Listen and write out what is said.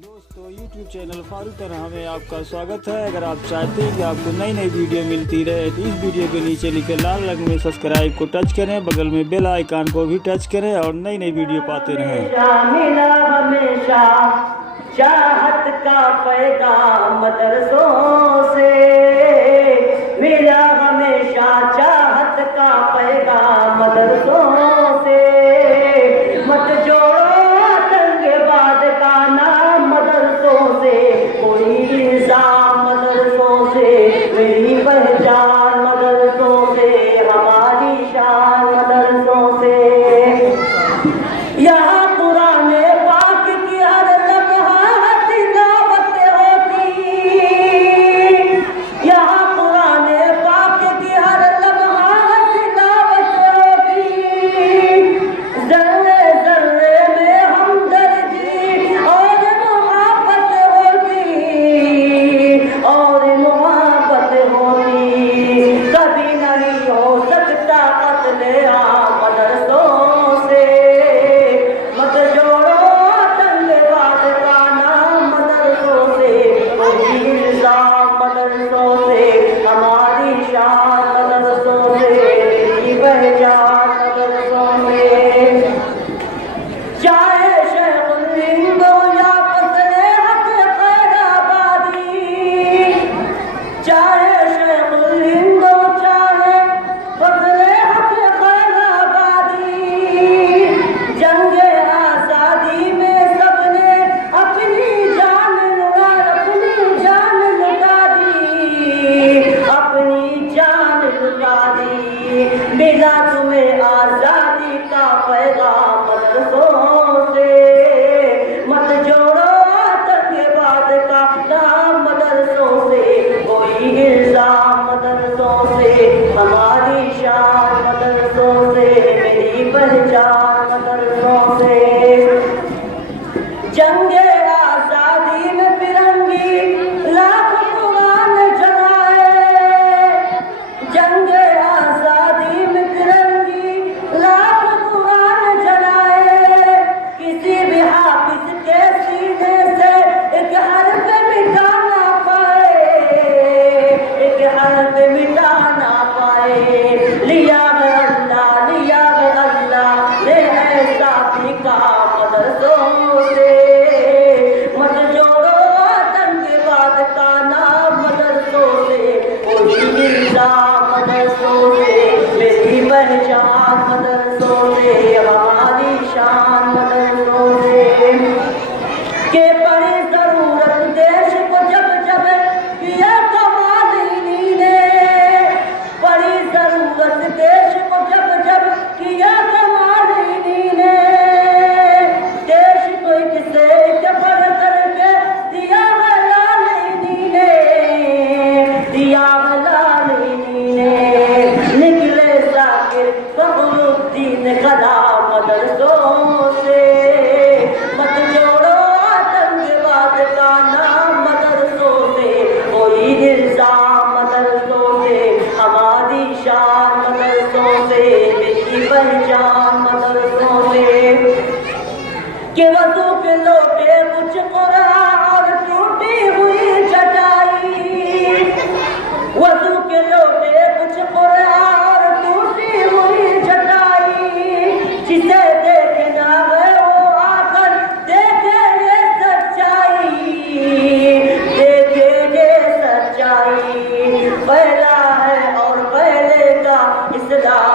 दोस्तों YouTube channel Farooq तनहा में आपका स्वागत है। अगर आप चाहते हैं कि आपको नई नई वीडियो मिलती रहे तो इस वीडियो के नीचे लिखे लाल रंग में सब्सक्राइब को टच करें, बगल में बेल आइकन को भी टच करें और नई नई वीडियो पाते रहें। मिला हमेशा चाहत का पैगाम मदरसों से, मिला हमेशा चाहत का पैगाम मदरसों से। मत जोड़ो आतंकवाद का नाम मदरसों से, कोई इल्जाम मदरसों से, मेरी पहचान मदरसों से, हमारी शान मदरसों से। यहाँ पुराने पाक की हर लम्हा तिलावत होती, यहाँ पुराने पाक की हर लम्हा तिलावत होती। जर्रे जर्रे में हमदर्दी और मुहब्बत होती, और मुहब्बत होती। कभी नहीं हो सकता कत्ले आम मदरसों से। मत जोड़ो आतंकवाद का नाम मदरसों से, कोई इल्जाम मदरसों से, हमारी शान मदरसों से, मेरी पहचान मदरसों से। चाहे शेखुल हिंद हो या फसले हक खैराबादी, चाहे शेखुल हिंद हो चाहे फसले हक खैराबादी। जंगे आजादी में सबने अपनी जान लुटा दी, अपनी जान लुटा दी। मिला तुम्हें आजादी का पैगाम मदरसों से। मत जोड़ो आतंकवाद का नाम मदरसों से, कोई इल्जाम मदरसों से, हमारी शान मदरसों से, मेरी पहचान मदरसों से। जंगे आजादी में फिरंगी लाख कुरान जलाए, जंगे आजादी में फिरंगी लाख कुरान जलाए। किसी भी हाफिज के सीने से एक हर्फ मिटा ना पाए, एक हर्फ मिटा ना पाए। लिया है अल्लाह, लिया है अल्लाह ने ऐसा भी कहा मदरसों से। मत जोड़ो आतंकवाद का नाम मदरसों से, कोई इल्जाम मदरसों से, मेरी पहचान मदरसों से, हमारी शान मदरसों से। के पड़ी जरूरत देश को जब जब किया कमाल इन्हीं ने, पड़ी जरूरत देश को जब जब किया कमाल इन्हीं ने। देश को एक से एक बढ़ करके दिया है लाल इन्हीं ने, दिया है लाल इन्हीं ने। निकले जाकिर फखरुद्दीन कलाम मदरसों से। मत जोड़ो आतंकवाद का नाम मदरसों से, कोई इल्जाम मदरसों से, हमारी शान मदरसों से, मेरी पहचान मदरसों से। कि वज़ू के लोटे कुछ कुरान और टूटी हुई चटाई, वज़ू के लोटे कुछ कुरान और टूटी हुई चटाई। जिसे देखना है वो आकर देखे ये सच्चाई, देखे ये सच्चाई। पहला है और पहले का इस्लाम